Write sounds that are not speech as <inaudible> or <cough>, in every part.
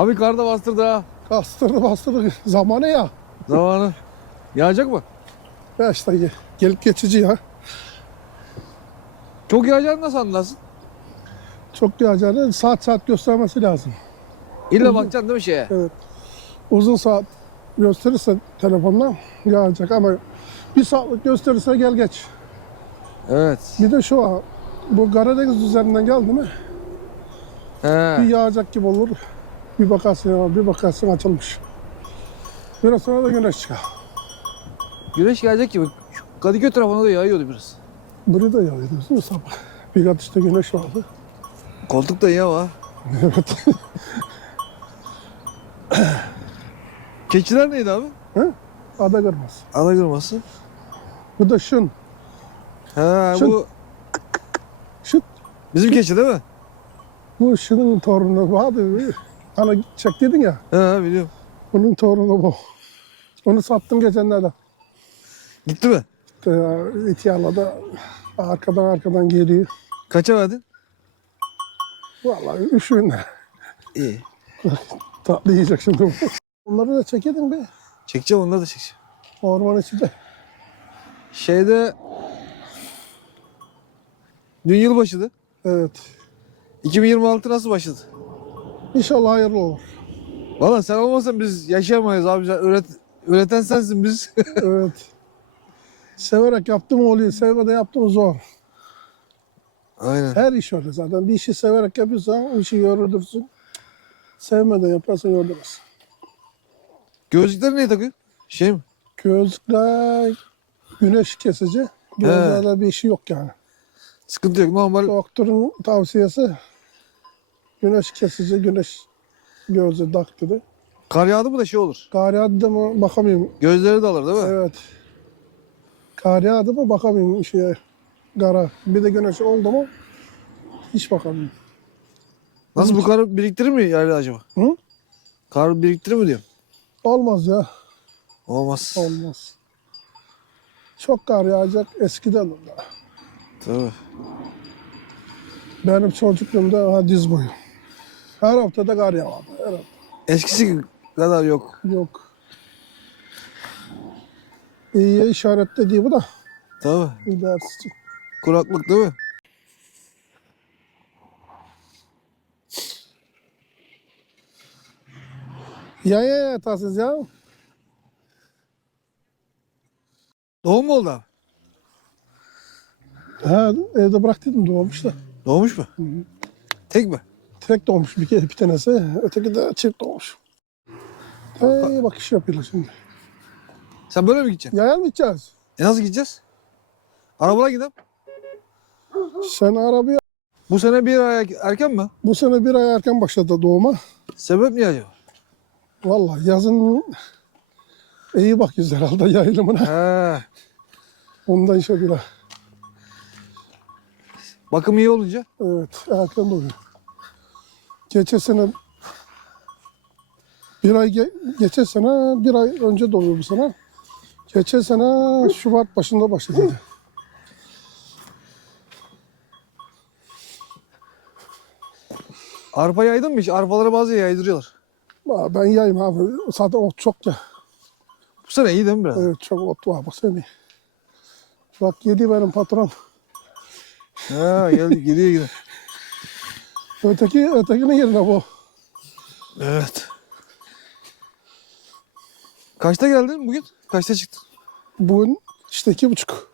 Abi kar da bastırdı ha. Bastırdı bastırdı. Zamanı ya. Zamanı. Yağacak mı? Ya işte ge- gelip geçici ya. Çok yağacak nasıl anlarsın? Çok yağacağını saat saat göstermesi lazım. İlla bakacaksın değil mi şeye? Evet. Uzun saat gösterirse telefonla yağacak ama bir saatlik gösterirse gel geç. Evet. Bir de şu var. Bu Karadeniz üzerinden geldi mi bir He. yağacak gibi olur. Bir bakarsın ya bir bakarsın açılmış. Biraz sonra da güneş çıkar. Güneş gelecek gibi. Şu Kadıköy tarafına da yağıyordu biraz. Buraya da yağıyor diyorsun ya sabah. Bir kat işte güneş vardı. Koltuk da yağ var. evet. <clears throat> Keçiler neydi abi? He? Ada kırmaz. Ana kırması. Bu da şun. He Şu- bu Şut. bizim keçi değil mi? Bu şunun torunu vardı. Hani çek dedin ya. He biliyorum. Bunun torunu bu. Onu sattım geçenlerde. Gitti mi? İşte ya, İhtiyarla arkadan arkadan geliyor. Kaça verdin? Vallahi üç bin lira. İyi. <laughs> Tatlı yiyecek şimdi bu. Onları da çekedin be. Çekeceğim onları da çekeceğim. Orman içinde. Şeyde dün yılbaşıydı. Evet. 2026 nasıl başladı? İnşallah hayırlı olur. Valla sen olmasan biz yaşayamayız abi. Sen öğret, öğreten sensin biz. <laughs> Evet. Severek yaptım oluyor. Sevmeden yaptım zor. Aynen. Her iş öyle zaten. Bir işi severek yapıyorsan o işi yoruldursun. Sevmeden yaparsan yoruldursun. Gözlükleri niye takıyorsun? Şey mi? Gözlükler güneş kesici. Gözlerle bir işi yok yani. Sıkıntı yok. Normal Doktorun tavsiyesi güneş kesici, güneş gözü tak dedi. kar yağdı mı da şey olur. Kar yağdı mı bakamıyorum. Gözleri de alır değil mi? Evet. Kar yağdı mı bakamıyorum şeye. Kara. Bir de güneş oldu mu hiç bakamıyorum. Nasıl bu karı biriktirir mi yani acaba? Hı? Kar biriktirir mi diyorum. Olmaz ya. Olmaz. Olmaz. Çok kar yağacak eskiden de. Tabii. Benim çocukluğumda ha, diz boyu. Her haftada kar yağardı. Her hafta. Eskisi kadar yok. Yok. İyiye işaretli değil bu da. Tabii. İlerisi için. Kuraklık değil mi? Ya ya ya tasız ya. Doğum mu oldu? Ha, evde bıraktıydım doğmuş da. Doğmuş mu? Tek mi? Tek doğmuş bir, kere bir tanesi. Öteki de çift doğmuş. Hey, bak iş yapıyorlar şimdi. Sen böyle mi gideceksin? Yaya mı gideceğiz? E nasıl gideceğiz? Arabalar gidelim. Sen arabaya Bu sene bir ay erken mi? bu sene bir ay erken başladı doğuma. Sebep ne acaba? Vallahi yazın iyi bakıyoruz herhalde yayılımına. He. Ondan bile. Bakım iyi olunca. Evet erken doğuyor. Geçen sene bir ay ge- geçen sene bir ay önce doğuyor bu sene. Geçen sene Şubat başında başladı. Arpa yaydın mı hiç? Arpaları bazı yaydırıyorlar. Aa, Ben yayım abi. Zaten ot çok ya. Bu sene iyi değil mi biraz? Evet çok ot var bu sene. Bak yedi benim patron. Ha gel gidiyor yine. <laughs> Öteki, ötekinin yerine bu. Evet. Kaçta geldin bugün? Kaçta çıktın? Bugün işte iki buçuk.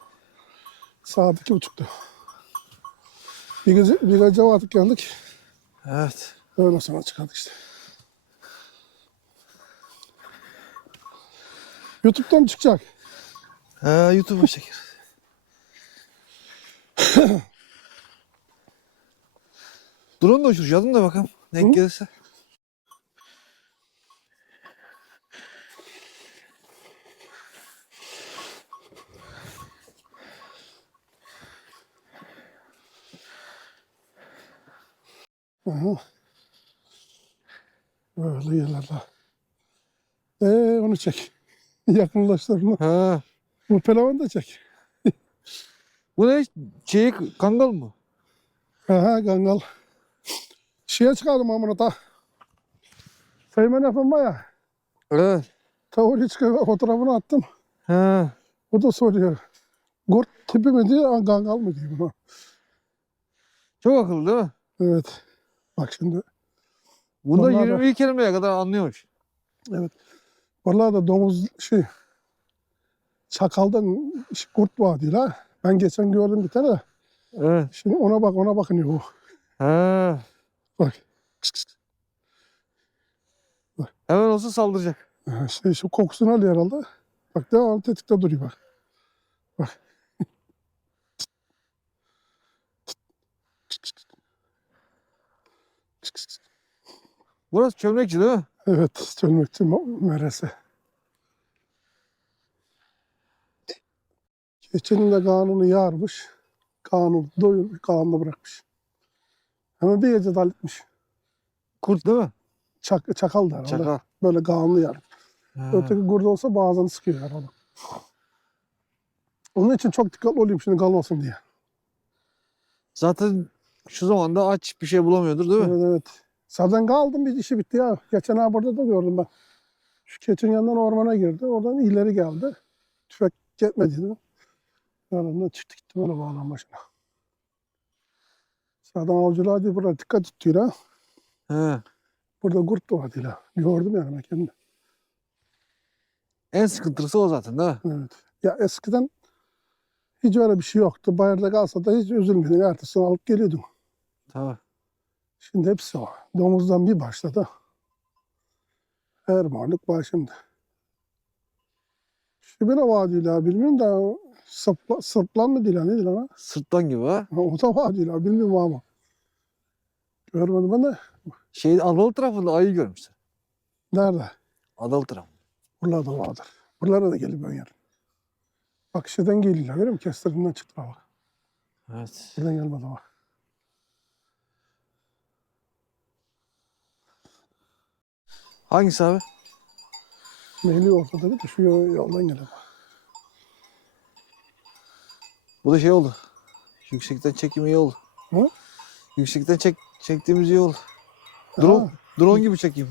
Saat iki buçuktu. Bir gece, bir gece vakit geldik. Evet. Öyle sonra çıkardık işte. YouTube'dan çıkacak? Ha YouTube'a çeker. <laughs> Drone da uçuracaktım da bakalım. Denk gelirse. Aha. Böyle yerlerde. Ee, onu çek. <laughs> Yakınlaştır bunu. Ha. Bu pelavan da çek. Bu ne? Şey, kangal mı? Aha gangal. Şeye çıkardım amına da. Feymen Efem var ya. Evet. Tavuğu hiç fotoğrafını attım. He. O da soruyor. Kurt tipi mi diyor, gangal mı diyor buna. Çok akıllı değil mi? Evet. Bak şimdi. Bunda da- 20 kelimeye kadar anlıyormuş. Evet. Vallahi da domuz şey çakaldan kurt var diyor ha. Ben geçen gördüm bir tane. Evet. Şimdi ona bak ona bakın o. He. Bak. Hemen olsa saldıracak. Şey, şu kokusunu alıyor herhalde. Bak devam tetikte duruyor bak. Bak. Burası çömlekçi değil mi? Evet, çölmekçi meresi. Keçinin de kanunu yarmış. Kanun doyurmuş, kanunu bırakmış. Hemen bir gece halletmiş. Kurt değil mi? Çak, çakal da herhalde. Çakal. Böyle yar. He. Öteki kurda olsa boğazını sıkıyor herhalde. Onun için çok dikkatli olayım şimdi kalmasın diye. Zaten şu zamanda aç bir şey bulamıyordur değil mi? Evet evet. Zaten kaldım bir işi bitti ya. Geçen ay burada da gördüm ben. Şu keçin yanından ormana girdi. Oradan ileri geldi. Tüfek gitmedi dedim. Yanından çıktı gitti böyle bağlan başına. Zaten avcılar diye burada dikkat tutuyor ha. He. Burada kurt diye. Gördüm yani ben kendim. En sıkıntılısı o zaten değil mi? Evet. Ya eskiden hiç öyle bir şey yoktu. Bayırda kalsa da hiç üzülmedin. Ertesi alıp geliyordun. Tabii. Şimdi hepsi o. Domuzdan bir başladı. Her varlık var şimdi. Şu bir vadiyla bilmiyorum da Sırpla, Sırplan mı diyorlar ne ha? Sırtlan gibi ha. Ha, O da vadiyla bilmiyorum ama. Görmedim de. Şey Adalı tarafında ayı görmüşler. Nerede? Adalı tarafı. Buralarda vardır. Buralara da geliyor yer. Bak şeyden geliyorlar görüyor musun? Kestirdiğinden çıktılar bak. Evet. Buradan gelmedi bak. Hangisi abi? Mehli ortada bir de şu yoldan geliyor. Bu da şey oldu. Yüksekten çekim iyi oldu. Hı? Yüksekten çek, çektiğimiz oldu. Drone, Ha, drone gibi çekeyim.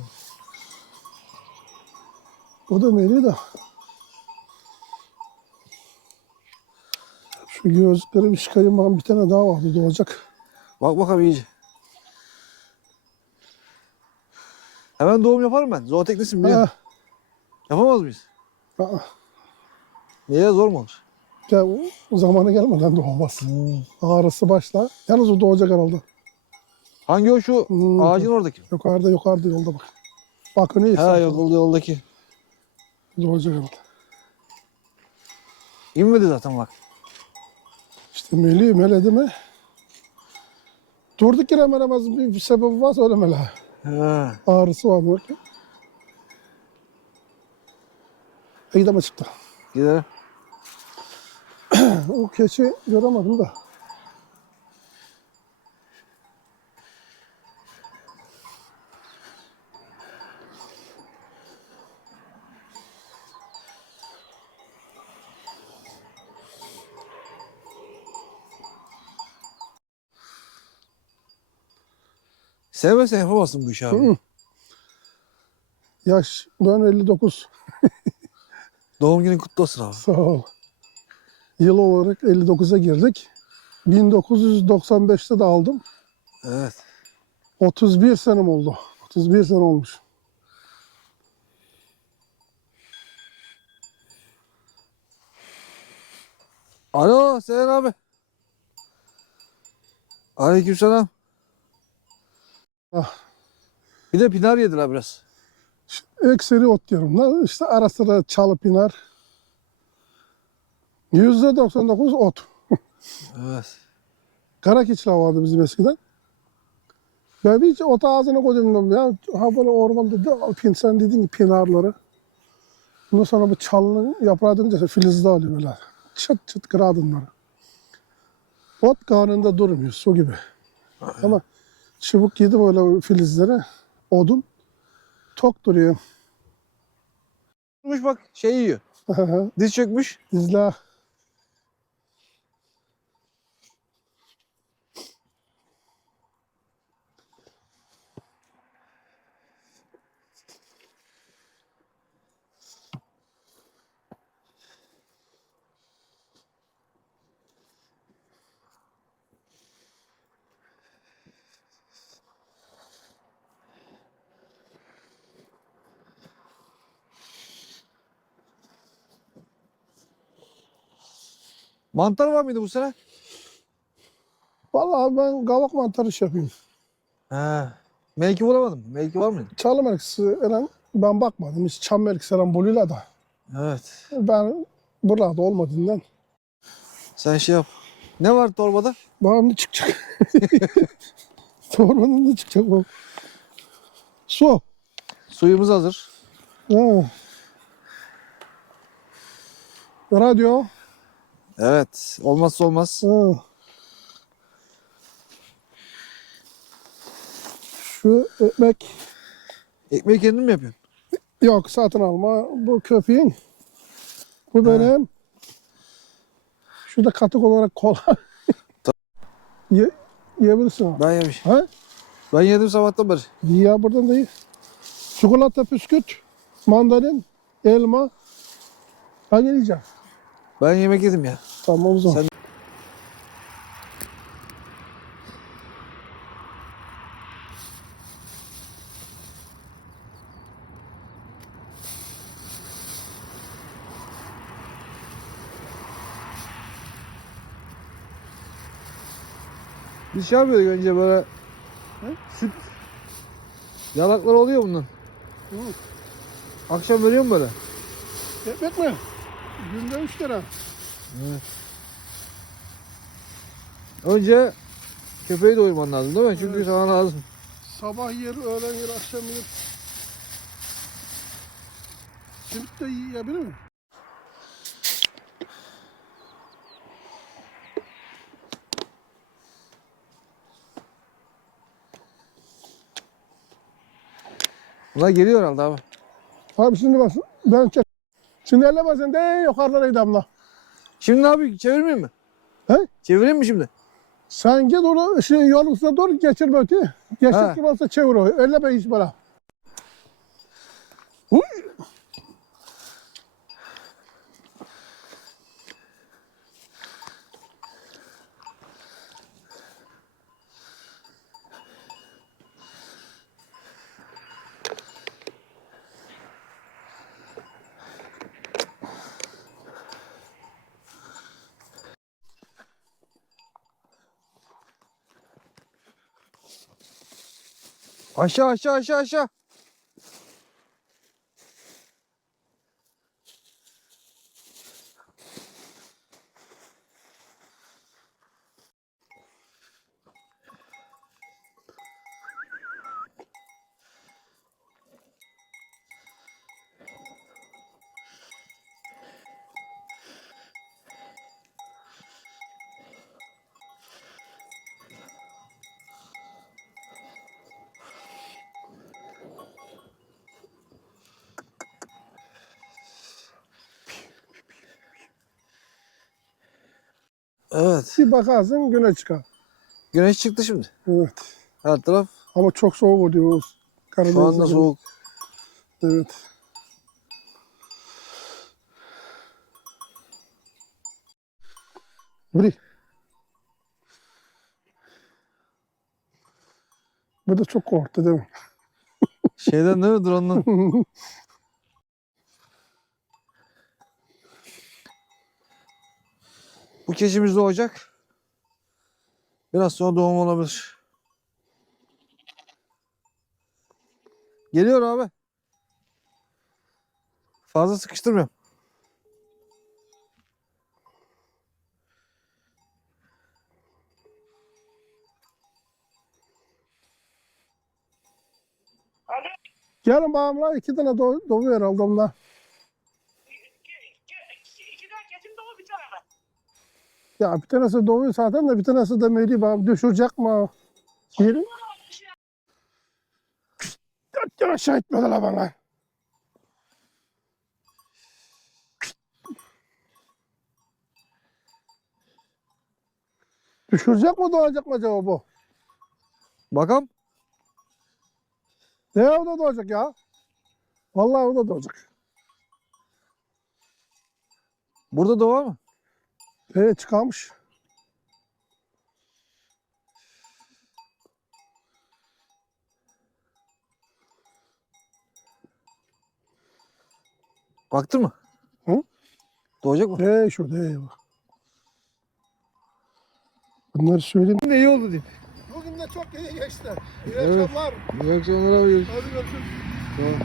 o da Mehli de. Şu gözlükleri bir çıkarayım bakalım bir tane daha vardı doğacak. Bak bakalım iyice. Hemen doğum yaparım ben. Zooteknistim biliyorum. Ha, Yapamaz mıyız? aa, Niye zor mu olur? ya, o zamanı gelmeden doğmaz. Ağrısı başlar. Yalnız o doğacak herhalde. Hangi o şu Hmm. ağacın oradaki? Yukarıda yukarıda yolda bak. Bak ne Ha yol, yoldaki. Doğacak herhalde. İnmedi zaten bak. İşte Melih meledi mi? Durduk yere melemez bir, bir sebebi var söylemeli. Ha. Ağrısı var mı? De çıktı. Gidelim. <clears throat> O keçi göremedim de. Sevmesen yapamazsın bu işi abi. Hı. Yaş ben 59. <laughs> Doğum günün kutlu olsun abi. Sağ ol. Yıl olarak 59'a girdik. 1995'te de aldım. Evet. 31 senem oldu. 31 sene olmuş. Alo Seyhan abi. Aleykümselam. Ah. Bir de pinar yediler biraz. Ekseri ot diyorum. lan. İşte ara sıra çalıp iner. %99 ot. Evet. Kara keçiler vardı bizim eskiden. Ben hiç ot ağzına koydum ya. Ha böyle ormanda da pin, sen dedin ki pinarları. Ondan sonra bu çalının yaprağı dönünce filizde alıyor böyle. Çıt çıt kırar bunları. Ot karnında durmuyor su gibi. Ama çubuk yedim öyle filizleri. Odun. Tok duruyor. Bak şey yiyor. Diz çökmüş. İzle. Mantar var mıydı bu sene? Vallahi ben kavak mantarı iş yapayım. He. Melki bulamadım. Melki var mıydı? Çalı melekisi eren ben bakmadım. Hiç çam melekisi eren boluyla da. Evet. Ben burada olmadığından Sen şey yap. Ne var torbada? bana ne çıkacak? <laughs> Sormanın ne çıkacak bu? Su. Suyumuz hazır. Ha. Radyo. Evet. Olmazsa olmaz. Ha. Şu ekmek Ekmeği kendin mi yapıyorsun? yok satın alma. Bu köpeğin. Bu benim. Şu da katık olarak kola. <laughs> Ye, yiyebilirsin. abi. Ben yemiş. Ha? Ben yedim sabahtan beri. Ya buradan da ye. Çikolata, püsküt, mandalin, elma. Ha geleceğim. Ben yemek yedim ya. Tamam o zaman. Sen- Bir şey yapıyorduk önce böyle süt yalaklar oluyor bundan. Hı. Akşam veriyor mu böyle? Ekmek mi? Günde üç lira. Evet. Önce köpeği doyurman lazım değil mi? Çünkü Evet. sana lazım. Sabah yer, öğlen yer, akşam yer. Simit de yiyebilir mi? Bunlar geliyor herhalde abi. Abi şimdi bak ben çek. Şimdi elleme sen de yukarılara damla. Şimdi abi çevirmeyeyim mi? He? Çevireyim mi şimdi? Sen git onu şey, yol üstüne doğru geçirme öte. Ha. Geçtik gibi olsa çevir o. Elleme hiç bana. Aşağı aşağı aşağı aşağı. Evet. Bir bakarsın güne çıkar. Güneş çıktı şimdi. Evet. Her taraf Ama çok soğuk oluyor. Karadeniz'de. şu anda soğuk. Evet. Buri. Bu da çok korktu değil mi? Şeyden değil mi drone'dan? <laughs> Bu keçimiz doğacak. Biraz sonra doğum olabilir. Geliyor abi. Fazla sıkıştırmıyorum. Gelin bağımla iki tane do doğuyor herhalde onlar. Ya bir tanesi doğuyor zaten de bir tanesi de meyli bağım düşürecek mi? Yeri. Dört lira aşağı etmediler bana. Düşürecek mi doğacak mı acaba bu? Bakalım. Ne o da doğacak ya? Vallahi o da doğacak. Burada doğar mı? Evet çıkarmış. Baktın mı? Hı? Doğacak mı? Ee şurada ee bak. Bunları söyleyeyim. Ne iyi oldu diyeyim. Bugün de çok iyi geçti. İyi Evet. akşamlar. İyi akşamlar abi. Hadi görüşürüz. Tamam.